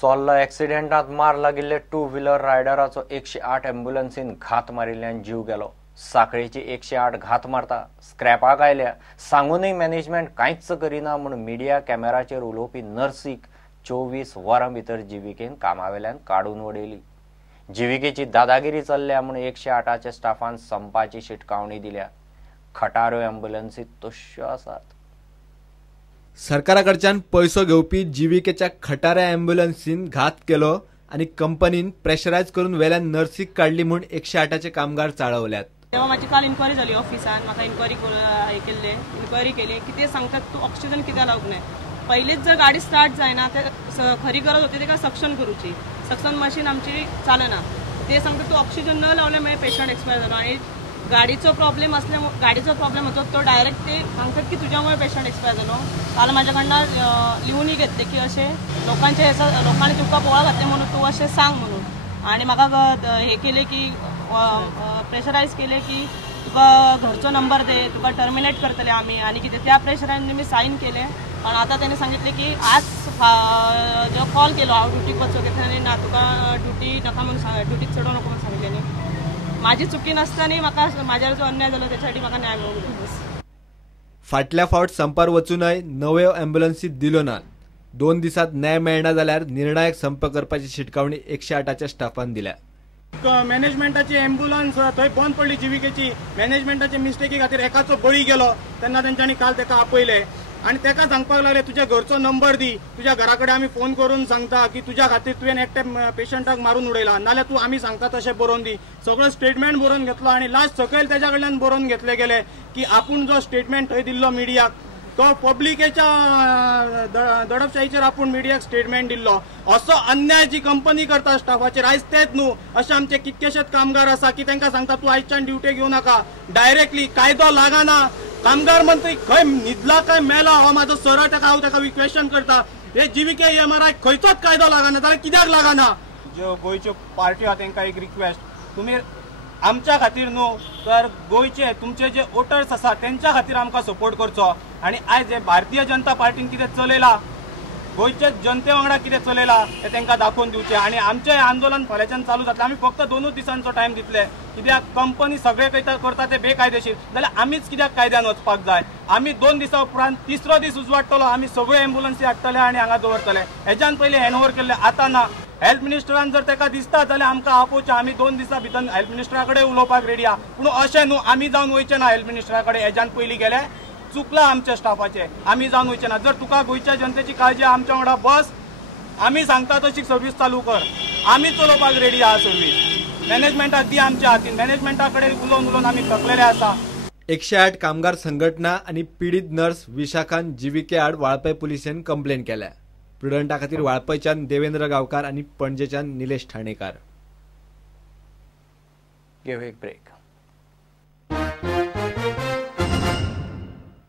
सोल्ला एक्सिडेंटात मार लागिल्ले two wheeler रायडराचो 108 ॲम्ब्युलन्सीन घात मारिल्ल्यान जीव गेलो। साखळेची 108 घात मारता स्क्रॅपाक आयल्या सांगूनय मॅनेजमेंट कांयच करिना म्हूण मिडिया कॅमेराचेर उलोवपी नर्सीक 24 वरां भितर जीविकेन कामावेल्यान काडून उडयली। जीविकेची दादागिरी चल्ल्या म्हूण 108च्या स्टाफान संपाची शिटकावणी दिल्या। खटाऱ्यो ॲम्ब्युलन्सी तश्यो आसात। सरकाराकडच्यान पैसो घेवपी जीविकेच्या खटाऱ्या ॲम्ब्युलन्सीन घात केलो आणि कंपनीन प्रेशरायज करून वेल्यान नर्सीक काढली म्हूण 108चे कामगार चाळवल्यात। तेव्हा माझी काल इन्क्वायरी झाली ऑफिसान, म्हाका इन्क्वायरी केली की ते सांगतात तू ऑक्सिजन कित्याक लावूंक ना। पहिलेच जर गाडी स्टार्ट जायना ते खरी गरज होती तेका सक्शन करूची, सक्शन मशीन आमची चालना। ते सांगतात तू ऑक्सिजन न लावल्या मुळे पेशंट एक्सपायर जालो आणि गाडीचो प्रॉब्लेम असल्यामुळे गाडीचो प्रॉब्लेम होतो तो डायरेक्ट ते सांगतात की तुझ्यामुळे पेशंट एक्सपायर जालो। काल माझ्याकडनं लिहूनही घेतले की असे लोकांनी तुका पोळा घातले म्हणून तू असे सांग म्हणून, आणि म्हाका हे केले की प्रेशरायज केले की तुका घरचो नंबर दे, तुका टर्मिनेट करतले आम्ही, आणि किती त्या प्रेशरायने मी साईन केले। पण आता त्याने सांगितले की आज जो कॉल केलो हांव ड्युटीक वचो घेतले ना, तुका ड्युटी नका म्हणून ड्युटीक चडो नको म्हणून सांगितले। माझी चुकी नसताना म्हाका माझ्यावर जो अन्याय जालो त्याच्यासाठी म्हाका न्याय मेळूंक फाटल्या फावट संपार वचूनय नव्यो ॲम्ब्युलन्सी दिल्यो नात। 2 दिसात न्याय मेळना जाल्यार निर्णायक संप करपाची शिटकावणी 108च्या स्टाफान दिल्या। मॅनेजमेंटाची ॲम्ब्युलन्स थंय बंद पडली जीविकेची, मॅनेजमेंटाचे मिस्टेकी खातीर एकाचो बळी गेलो। तेन्ना तेंच्यांनी काल तेका आपयले आणि तेका सांगपाक लागले तुज्या घरचो नंबर दी, तुज्या घरा कडेन आमी फोन करून सांगता की तुज्या खातीर तुवें एकट्या पेशंटाक मारून उडयला, नाल्यार तूं आमी सांगता तशें बरोवन दी। सगळो स्टेटमेंट बरोवन घेतलो आणि लास्ट सकयल तेज्या कडल्यान बरोवन घेतले गेले की आपूण जो स्टेटमेंट थंय दिल्लो मिडियाक तो पब्लिकेच्या दडपशाहीचेर आपूण मिडियाक स्टेटमेंट दिल्लो। असो अन्याय जी कंपनी करता स्टाफाचेर आयज तेच न्हू, अशे आमचे कितकेशेच कामगार आसा की तांकां सांगता तूं आयजच्यान ड्युटेक येवं नाका, डायरेक्टली कायदो लागना। कामगार मंत्री खंय न्हिदला काय मेला हो म्हाजो सरळ हांव ताका क्वेश्चन करता। हे जीविके EMRI खंयचोच कायदो लागना जाल्यार कित्याक लागना? ज्यो गोंयच्यो पार्ट्यो आहा तांकां एक रिक्वेस्ट, तुमी आमच्या खातीर न्हू तर गोंयचे तुमचे जे वोटर्स आसा तेंच्या खातीर आमकां सपोर्ट करचो। आणि आयज हे भारतीय जनता पार्टीन कितें चलयला, गोंयच्या जनते वांगडा कितें चलयला ते तांकां दाखोवन दिवचें। आणि आमचें आंदोलन फाल्यांच्यान चालू जातलें। आमी फक्त 2 दिसांचो टायम दितले, कित्याक कंपनी सगळे करता ते बेकायदेशीर, जाल्यार आमीच कित्याक कायद्यान वचपाक जाय। आमी 2 दिसां उपरांत 3रो दीस उजवाडटलो, आमी सगळे ॲम्ब्युलन्सी हाडटले आणि हांगा दवरतले। हेच्यान पयलीं हँडओव्हर केल्ले आतां ना। हेल्थ मिनिस्टरान जर ताका दिसता जाल्यार आमकां आपोवचें, आमी 2 दिसां भितर हेल्थ मिनिस्टरा कडेन उलोवपाक रेडी आहा। पूण अशें न्हू आमी जावन वयचे ना हेल्थ मिनिस्टरा कडेन, हेच्यान पयलीं गेले चुकला आमच्या स्टाफाचे, आमी जावन वयचे ना। जर तुका गोंयच्या जनतेची काळजी आमच्या वांगडा बस, आमी सांगता तशी सर्वीस चालू कर, आमी चलोवपाक रेडी आहा सर्वीस। मॅनेजमेंटाक दी आमच्या हातीन, मॅनेजमेंटा कडेन उलोवन आमी थकलेले आसा। 108 कामगार संघटना आणि पीडित नर्स विशाखान जीविके आड वाळपय पुलिसेन कंप्लेन केल्या। प्रुडंटा खातीर वाळपयच्यान देवेंद्र गांवकार आणि पणजेच्यान निलेश ठाणेकार। घेऊ एक ब्रेक।